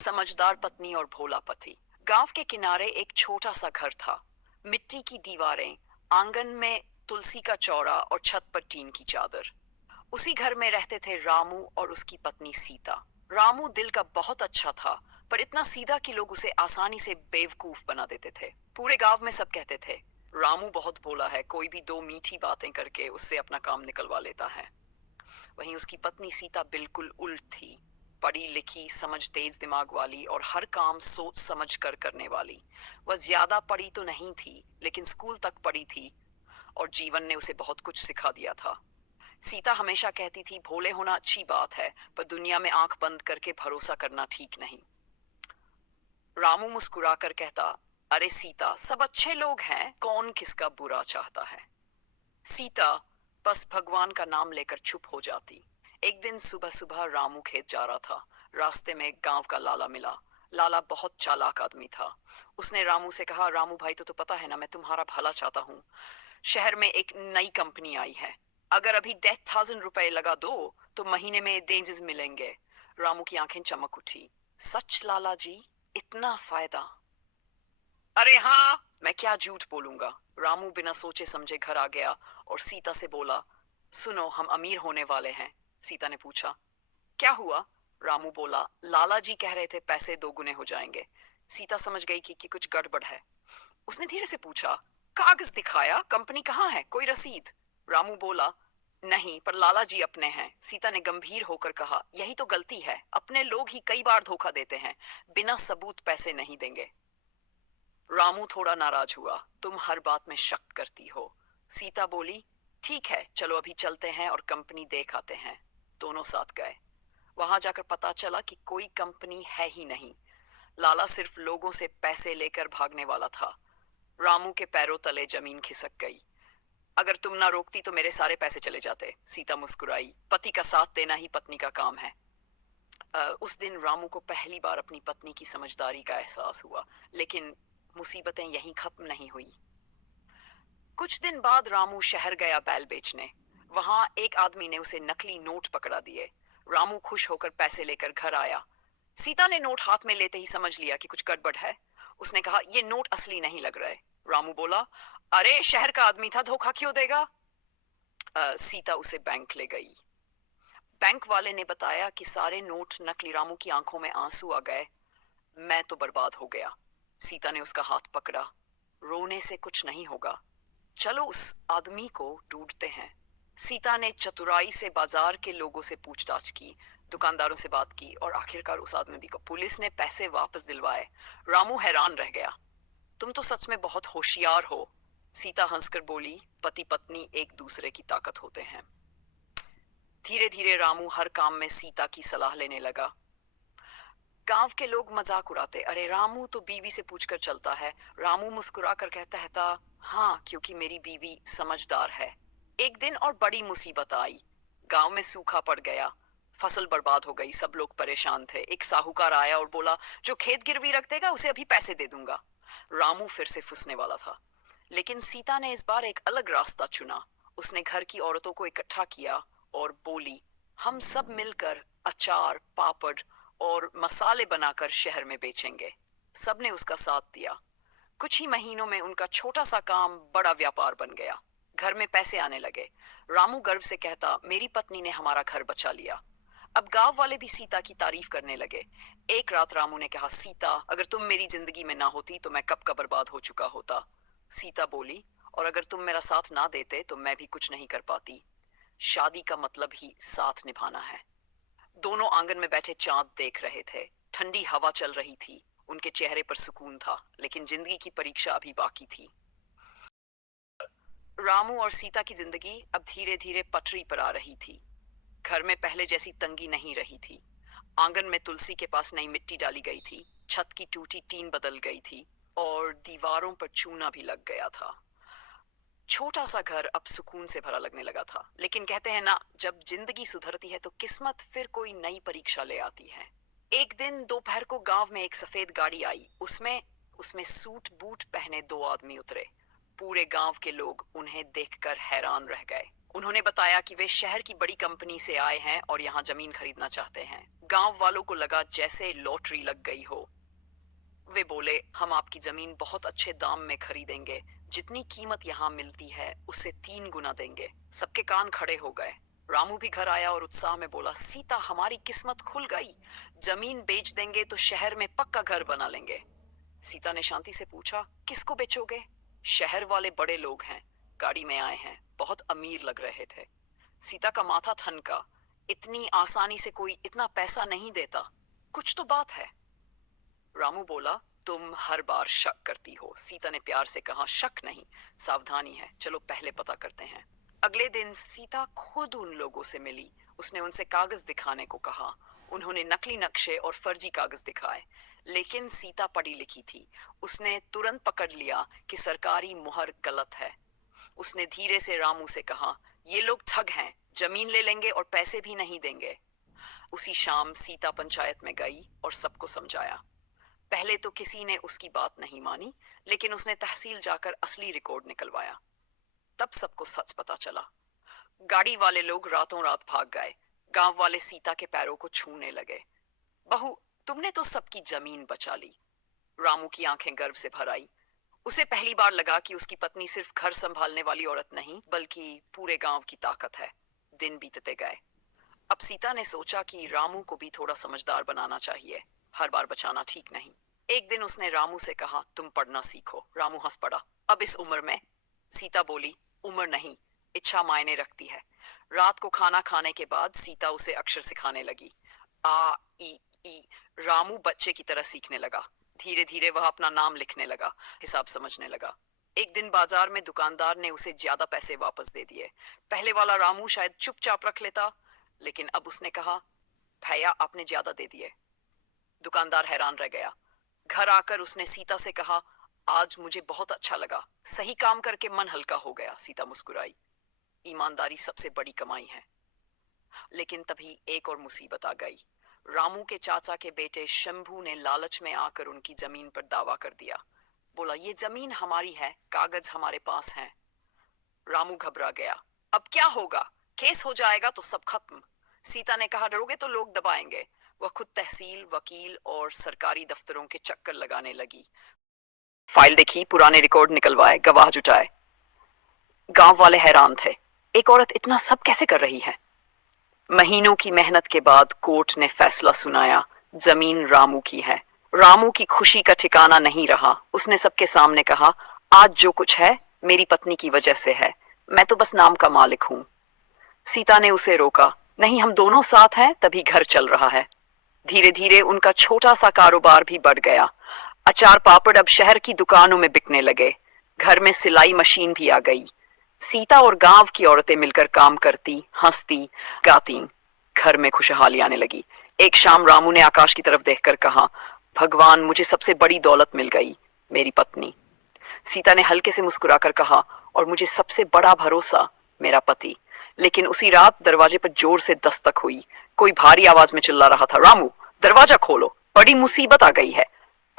समझदार पत्नी और भोला पति। गांव के किनारे एक छोटा सा घर था। मिट्टी की दीवारें, आंगन में तुलसी का चौरा और छत पर टीन की चादर। उसी घर में रहते थे रामू और उसकी पत्नी सीता। रामू दिल का बहुत अच्छा था, पर इतना सीधा कि लोग उसे आसानी से बेवकूफ बना देते थे। पूरे गांव में सब कहते थे, रामू बहुत भोला है, कोई भी दो मीठी बातें करके उससे अपना काम निकलवा लेता है। वहीं उसकी पत्नी सीता बिल्कुल उल्ट थी। पढ़ी लिखी, समझ तेज दिमाग वाली और हर काम सोच समझ कर करने वाली। वह ज्यादा पढ़ी तो नहीं थी, लेकिन स्कूल तक पढ़ी थी और जीवन ने उसे बहुत कुछ सिखा दिया था। सीता हमेशा कहती थी, भोले होना अच्छी बात है, पर दुनिया में आंख बंद करके भरोसा करना ठीक नहीं। रामू मुस्कुराकर कहता, अरे सीता, सब अच्छे लोग हैं, कौन किसका बुरा चाहता है। सीता बस भगवान का नाम लेकर चुप हो जाती। एक दिन सुबह सुबह रामू खेत जा रहा था। रास्ते में एक गांव का लाला मिला। लाला बहुत चालाक आदमी था। उसने रामू से कहा, रामू भाई, तो पता है ना, मैं तुम्हारा भला चाहता हूँ। शहर में एक नई कंपनी आई है। अगर अभी 10,000 रुपए लगा दो तो महीने में डेंजेस मिलेंगे। रामू की आंखें चमक उठी। सच लाला जी? इतना फायदा? अरे हाँ, मैं क्या झूठ बोलूंगा। रामू बिना सोचे समझे घर आ गया और सीता से बोला, सुनो, हम अमीर होने वाले हैं। सीता ने पूछा, क्या हुआ? रामू बोला, लाला जी कह रहे थे पैसे दोगुने हो जाएंगे। सीता समझ गई कि कुछ गड़बड़ है। उसने धीरे से पूछा, कागज दिखाया? कंपनी कहाँ है? कोई रसीद? रामू बोला, नहीं, पर लाला जी अपने हैं। सीता ने गंभीर होकर कहा, यही तो गलती है, अपने लोग ही कई बार धोखा देते हैं। बिना सबूत पैसे नहीं देंगे। रामू थोड़ा नाराज हुआ, तुम हर बात में शक करती हो। सीता बोली, ठीक है, चलो अभी चलते हैं और कंपनी देख आते हैं। दोनों साथ गए। वहां जाकर पता चला कि कोई कंपनी है ही नहीं। लाला सिर्फ लोगों से पैसे लेकर भागने वाला था। रामू के पैरों तले जमीन खिसक गई। अगर तुम ना रोकती तो मेरे सारे पैसे चले जाते। सीता मुस्कुराई, पति का साथ देना ही पत्नी का काम है। उस दिन रामू को पहली बार अपनी पत्नी की समझदारी का एहसास हुआ। लेकिन मुसीबतें यहीं खत्म नहीं हुई। कुछ दिन बाद रामू शहर गया बैल बेचने। वहां एक आदमी ने उसे नकली नोट पकड़ा दिए। रामू खुश होकर पैसे लेकर घर आया। सीता ने नोट हाथ में लेते ही समझ लिया कि कुछ गड़बड़ है। उसने कहा, ये नोट असली नहीं लग रहे। रामू बोला, अरे शहर का आदमी था, धोखा क्यों देगा? सीता उसे बैंक ले गई। बैंक वाले ने बताया कि सारे नोट नकली। रामू की आंखों में आंसू आ गए। मैं तो बर्बाद हो गया। सीता ने उसका हाथ पकड़ा, रोने से कुछ नहीं होगा, चलो उस आदमी को ढूंढते हैं। सीता ने चतुराई से बाजार के लोगों से पूछताछ की, दुकानदारों से बात की और आखिरकार उस आदमी को पुलिस ने पैसे वापस दिलवाए। रामू हैरान रह गया, तुम तो सच में बहुत होशियार हो। सीता हंसकर बोली, पति पत्नी एक दूसरे की ताकत होते हैं। धीरे धीरे रामू हर काम में सीता की सलाह लेने लगा। गांव के लोग मजाक उड़ाते, अरे रामू तो बीवी से पूछकर चलता है। रामू मुस्कुरा कर कहता था, हाँ, क्योंकि मेरी बीवी समझदार है। एक दिन और बड़ी मुसीबत आई। गांव में सूखा पड़ गया। फसल बर्बाद हो गई। सब लोग परेशान थे। एक साहूकार आया और बोला, जो खेत गिरवी रख देगा उसे अभी पैसे दे दूंगा। रामू फिर से फंसने वाला था, लेकिन सीता ने इस बार एक अलग रास्ता चुना। उसने घर की औरतों को इकट्ठा किया और बोली, हम सब मिलकर अचार, पापड़ और मसाले बनाकर शहर में बेचेंगे। सबने उसका साथ दिया। कुछ ही महीनों में उनका छोटा सा काम बड़ा व्यापार बन गया। घर में पैसे आने लगे। रामू गर्व से कहता, मेरी पत्नी ने हमारा घर बचा लिया। अब गांव वाले भी सीता की तारीफ करने लगे। एक रात रामू ने कहा, सीता, अगर तुम मेरी जिंदगी में ना होती तो मैं कब का बर्बाद हो चुका होता। सीता बोली, और अगर तुम मेरा साथ ना देते तो मैं भी कुछ नहीं कर पाती। शादी का मतलब ही साथ निभाना है। दोनों आंगन में बैठे चांद देख रहे थे। ठंडी हवा चल रही थी। उनके चेहरे पर सुकून था, लेकिन जिंदगी की परीक्षा अभी बाकी थी। रामू और सीता की जिंदगी अब धीरे धीरे पटरी पर आ रही थी। घर में पहले जैसी तंगी नहीं रही थी। आंगन में तुलसी के पास नई मिट्टी डाली गई थी। छत की टूटी टीन बदल गई थी और दीवारों पर चूना भी लग गया था। छोटा सा घर अब सुकून से भरा लगने लगा था। लेकिन कहते हैं ना, जब जिंदगी सुधरती है तो किस्मत फिर कोई नई परीक्षा ले आती है। एक दिन दोपहर को गांव में एक सफेद गाड़ी आई। उसमें उसमें सूट बूट पहने दो आदमी उतरे। पूरे गांव के लोग उन्हें देखकर हैरान रह गए। उन्होंने बताया कि वे शहर की बड़ी कंपनी से आए हैं और यहाँ जमीन खरीदना चाहते हैं। गांव वालों को लगा जैसे लॉटरी लग गई हो। वे बोले, हम आपकी जमीन बहुत अच्छे दाम में खरीदेंगे, जितनी कीमत यहाँ मिलती है उससे 3 गुना देंगे। सबके कान खड़े हो गए। रामू भी घर आया और उत्साह में बोला, सीता, हमारी किस्मत खुल गई। जमीन बेच देंगे तो शहर में पक्का घर बना लेंगे। सीता ने शांति से पूछा, किसको बेचोगे? शहर वाले बड़े लोग हैं, गाड़ी में आए हैं, बहुत अमीर लग रहे थे। सीता का माथा ठनका। इतनी आसानी से कोई इतना पैसा नहीं देता, कुछ तो बात है। रामू बोला, तुम हर बार शक करती हो। सीता ने प्यार से कहा, शक नहीं, सावधानी है, चलो पहले पता करते हैं। अगले दिन सीता खुद उन लोगों से मिली। उसने उनसे कागज दिखाने को कहा। उन्होंने नकली नक्शे और फर्जी कागज दिखाए, लेकिन सीता पढ़ी लिखी थी। उसने तुरंत पकड़ लिया कि सरकारी मुहर गलत है। उसने धीरे से रामू से कहा, ये लोग ठग हैं, जमीन ले लेंगे और पैसे भी नहीं देंगे। उसी शाम सीता पंचायत में गई और सबको समझाया। पहले तो किसी ने उसकी बात नहीं मानी, लेकिन उसने तहसील जाकर असली रिकॉर्ड निकलवाया। तब सबको सच पता चला। गाड़ी वाले लोग रातों रात भाग गए। गांव वाले सीता के पैरों को छूने लगे। बहू, तुमने तो सबकी जमीन बचा ली। रामू की आंखें गर्व से भर आई। उसे पहली बार लगा कि उसकी पत्नी सिर्फ घर संभालने वाली औरत नहीं, बल्कि पूरे गांव की ताकत है। दिन बीतते गए। अब सीता ने सोचा कि रामू को भी थोड़ा समझदार बनाना चाहिए। हर बार बचाना ठीक नहीं। एक दिन उसने रामू से कहा, तुम पढ़ना सीखो। रामू हंस पड़ा, अब इस उम्र में? सीता बोली, उम्र नहीं, इच्छा मायने रखती है। रात को खाना खाने के बाद सीता उसे अक्षर सिखाने लगी। आ, ई, ई। रामू बच्चे की तरह सीखने लगा। धीरे धीरे वह अपना नाम लिखने लगा, हिसाब समझने लगा। एक दिन बाजार में दुकानदार ने उसे ज्यादा पैसे वापस दे दिए। पहले वाला रामू शायद चुपचाप रख लेता, लेकिन अब उसने कहा, भैया आपने ज्यादा दे दिए। दुकानदार हैरान रह गया। घर आकर उसने सीता से कहा, आज मुझे बहुत अच्छा लगा, सही काम करके मन हल्का हो गया। सीता मुस्कुराई। ईमानदारी सबसे बड़ी कमाई है। लेकिन तभी एक और मुसीबत आ गई। रामू के चाचा के बेटे शंभू ने लालच में आकर उनकी जमीन पर दावा कर दिया। बोला, ये जमीन हमारी है, कागज हमारे पास हैं। रामू घबरा गया। अब क्या होगा? केस हो जाएगा तो सब खत्म। सीता ने कहा, डरोगे तो लोग दबाएंगे। वह खुद तहसील, वकील और सरकारी दफ्तरों के चक्कर लगाने लगी। फाइल देखी, पुराने रिकॉर्ड निकलवाए, गवाह जुटाए। गांव वाले हैरान थे। एक औरत इतना सब कैसे कर रही है? महीनों की मेहनत के बाद कोर्ट ने फैसला सुनाया, जमीन रामू की है। रामू की खुशी का ठिकाना नहीं रहा। उसने सबके सामने कहा, आज जो कुछ है मेरी पत्नी की वजह से है, मैं तो बस नाम का मालिक हूं। सीता ने उसे रोका, नहीं, हम दोनों साथ हैं तभी घर चल रहा है। धीरे धीरे उनका छोटा सा कारोबार भी बढ़ गया। अचार पापड़ अब शहर की दुकानों में बिकने लगे। घर में सिलाई मशीन भी आ गई। सीता और गांव की औरतें मिलकर काम करती, हंसती, गाती। घर में खुशहाली आने लगी। एक शाम रामू ने आकाश की तरफ देखकर कहा, भगवान, मुझे सबसे बड़ी दौलत मिल गई, मेरी पत्नी। सीता ने हल्के से मुस्कुराकर कहा, और मुझे सबसे बड़ा भरोसा, मेरा पति। लेकिन उसी रात दरवाजे पर जोर से दस्तक हुई। कोई भारी आवाज में चिल्ला रहा था, रामू, दरवाजा खोलो, बड़ी मुसीबत आ गई है।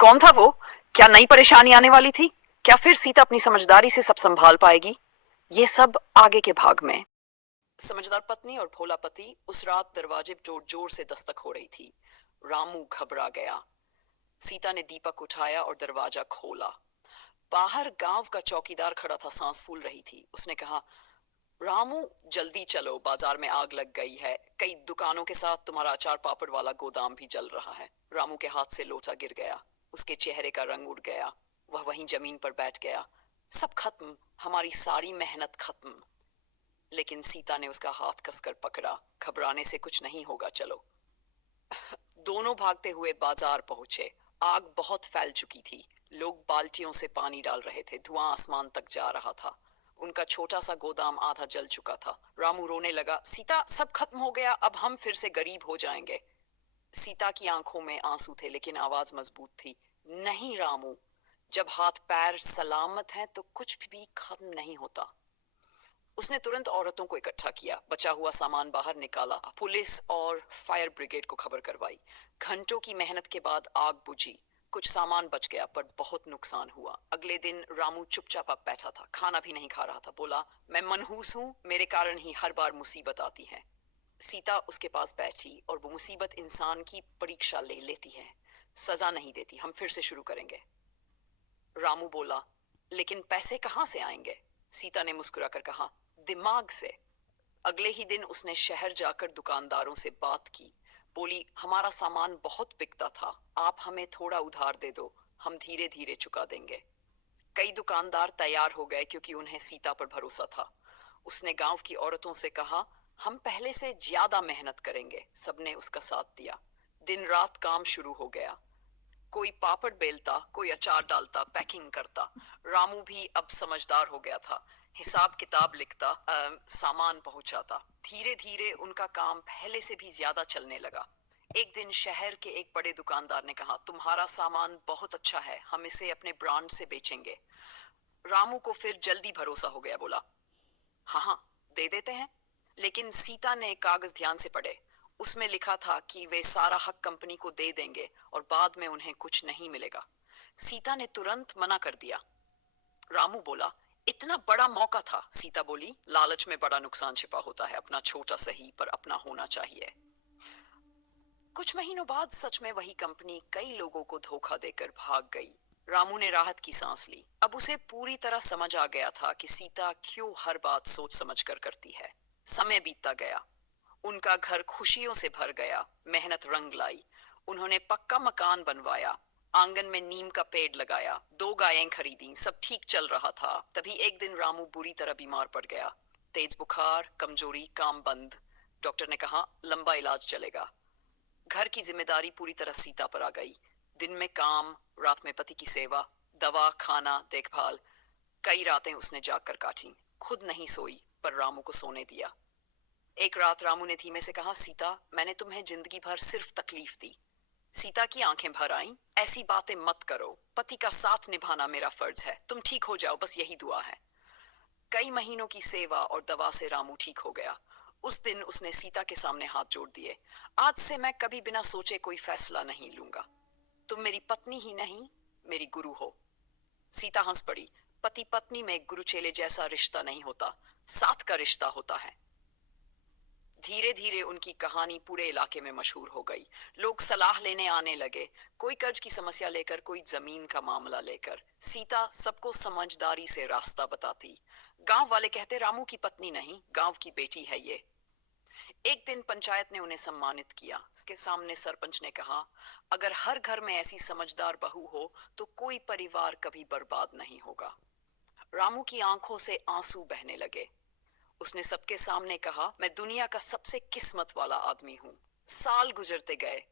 कौन था वो? क्या नई परेशानी आने वाली थी? क्या फिर सीता अपनी समझदारी से सब संभाल पाएगी? ये सब आगे के भाग में। समझदार पत्नी और भोला पति। उस रात दरवाजे जोर जोर से दस्तक हो रही थी। रामू घबरा गया। सीता ने दीपक उठाया और दरवाजा खोला। बाहर गांव का चौकीदार खड़ा था, सांस फूल रही थी। उसने कहा, रामू, जल्दी चलो, बाजार में आग लग गई है। कई दुकानों के साथ तुम्हारा अचार पापड़ वाला गोदाम भी जल रहा है। रामू के हाथ से लोटा गिर गया। उसके चेहरे का रंग उड़ गया। वह वहीं जमीन पर बैठ गया। सब खत्म, हमारी सारी मेहनत खत्म। लेकिन सीता ने उसका हाथ कसकर पकड़ा। घबराने से कुछ नहीं होगा, चलो। दोनों भागते हुए बाजार पहुंचे। आग बहुत फैल चुकी थी। लोग बाल्टियों से पानी डाल रहे थे। धुआं आसमान तक जा रहा था। उनका छोटा सा गोदाम आधा जल चुका था। रामू रोने लगा, सीता, सब खत्म हो गया, अब हम फिर से गरीब हो जाएंगे। सीता की आंखों में आंसू थे, लेकिन आवाज मजबूत थी, नहीं रामू, जब हाथ पैर सलामत हैं तो कुछ भी खत्म नहीं होता। उसने तुरंत औरतों को इकट्ठा किया, बचा हुआ सामान बाहर निकाला, पुलिस और फायर ब्रिगेड को खबर करवाई। घंटों की मेहनत के बाद आग बुझी। कुछ सामान बच गया, पर बहुत नुकसान हुआ। अगले दिन रामू चुपचाप अब बैठा था, खाना भी नहीं खा रहा था। बोला, मैं मनहूस हूं, मेरे कारण ही हर बार मुसीबत आती है। सीता उसके पास बैठी और वो मुसीबत इंसान की परीक्षा ले लेती है, सजा नहीं देती। हम फिर से शुरू करेंगे। रामू बोला, लेकिन पैसे कहाँ से आएंगे? सीता ने मुस्कुराकर कहा, दिमाग से। अगले ही दिन उसने शहर जाकर दुकानदारों से बात की। बोली, हमारा सामान बहुत बिकता था, आप हमें थोड़ा उधार दे दो, हम धीरे धीरे चुका देंगे। कई दुकानदार तैयार हो गए क्योंकि उन्हें सीता पर भरोसा था। उसने गांव की औरतों से कहा, हम पहले से ज्यादा मेहनत करेंगे। सबने उसका साथ दिया। दिन रात काम शुरू हो गया। कोई पापड़ बेलता, कोई अचार डालता, पैकिंग करता। रामू भी अब समझदार हो गया था। हिसाब किताब लिखता, सामान पहुंचाता। धीरे धीरे उनका काम पहले से भी ज्यादा चलने लगा। एक दिन शहर के एक बड़े दुकानदार ने कहा, तुम्हारा सामान बहुत अच्छा है, हम इसे अपने ब्रांड से बेचेंगे। रामू को फिर जल्दी भरोसा हो गया। बोला, हाँ हाँ, दे देते हैं। लेकिन सीता ने कागज ध्यान से पढ़े। उसमें लिखा था कि वे सारा हक कंपनी को दे देंगे और बाद में उन्हें कुछ नहीं मिलेगा। सीता ने तुरंत मना कर दिया। रामू बोला, इतना बड़ा मौका था। सीता बोली, लालच में बड़ा नुकसान छिपा होता है, अपना छोटा सही पर अपना होना चाहिए। कुछ महीनों बाद सच में वही कंपनी कई लोगों को धोखा देकर भाग गई। रामू ने राहत की सांस ली। अब उसे पूरी तरह समझ आ गया था कि सीता क्यों हर बात सोच समझ कर करती है। समय बीतता गया। उनका घर खुशियों से भर गया। मेहनत रंग लाई। उन्होंने पक्का मकान बनवाया, आंगन में नीम का पेड़ लगाया, 2 गायें खरीदी। सब ठीक चल रहा था। तभी एक दिन रामू बुरी तरह बीमार पड़ गया। तेज बुखार, कमजोरी, काम बंद। डॉक्टर ने कहा, लंबा इलाज चलेगा। घर की जिम्मेदारी पूरी तरह सीता पर आ गई। दिन में काम, रात में पति की सेवा, दवा, खाना, देखभाल। कई रातें उसने जाग कर काटी। खुद नहीं सोई पर रामू को सोने दिया। एक रात रामू ने धीमे से कहा, सीता, मैंने तुम्हें जिंदगी भर सिर्फ तकलीफ दी। सीता की आंखें भर आईं। ऐसी बातें मत करो, पति का साथ निभाना मेरा फर्ज है। तुम ठीक हो जाओ, बस यही दुआ है। कई महीनों की सेवा और दवा से रामू ठीक हो गया। उस दिन उसने सीता के सामने हाथ जोड़ दिए। आज से मैं कभी बिना सोचे कोई फैसला नहीं लूंगा। तुम मेरी पत्नी ही नहीं, मेरी गुरु हो। सीता हंस पड़ी। पति पत्नी में गुरु चेले जैसा रिश्ता नहीं होता, साथ का रिश्ता होता है। धीरे धीरे उनकी कहानी पूरे इलाके में मशहूर हो गई। लोग सलाह लेने आने लगे, कोई कर्ज की समस्या लेकर, कोई जमीन का मामला लेकर। सीता सबको समझदारी से रास्ता बताती। गांव वाले कहते, रामू की पत्नी नहीं, गांव की बेटी है ये। एक दिन पंचायत ने उन्हें सम्मानित किया। उसके सामने सरपंच ने कहा, अगर हर घर में ऐसी समझदार बहू हो तो कोई परिवार कभी बर्बाद नहीं होगा। रामू की आंखों से आंसू बहने लगे। उसने सबके सामने कहा, मैं दुनिया का सबसे किस्मत वाला आदमी हूँ। साल गुजरते गए।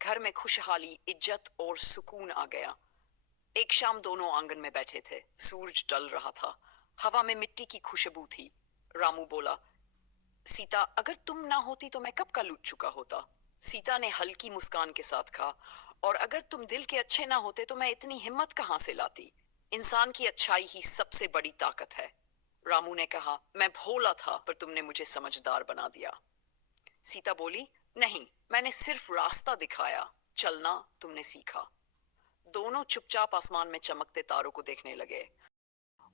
घर में खुशहाली, इज्जत और सुकून आ गया। एक शाम दोनों आंगन में बैठे थे। सूरज ढल रहा था। हवा में मिट्टी की खुशबू थी। रामू बोला, सीता, अगर तुम ना होती तो मैं कब का लूट चुका होता। सीता ने हल्की मुस्कान के साथ कहा, और अगर तुम दिल के अच्छे ना होते तो मैं इतनी हिम्मत कहां से लाती। इंसान की अच्छाई ही सबसे बड़ी ताकत है। रामू ने कहा, मैं भोला था पर तुमने मुझे समझदार बना दिया। सीता बोली, नहीं, मैंने सिर्फ रास्ता दिखाया, चलना तुमने सीखा। दोनों चुपचाप आसमान में चमकते तारों को देखने लगे।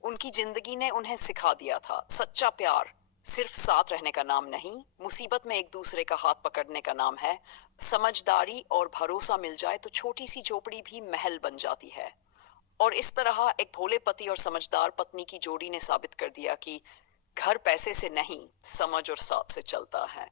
उनकी जिंदगी ने उन्हें सिखा दिया था, सच्चा प्यार सिर्फ साथ रहने का नाम नहीं, मुसीबत में एक दूसरे का हाथ पकड़ने का नाम है। समझदारी और भरोसा मिल जाए तो छोटी सी झोपड़ी भी महल बन जाती है। और इस तरह एक भोले पति और समझदार पत्नी की जोड़ी ने साबित कर दिया कि घर पैसे से नहीं, समझ और साथ से चलता है।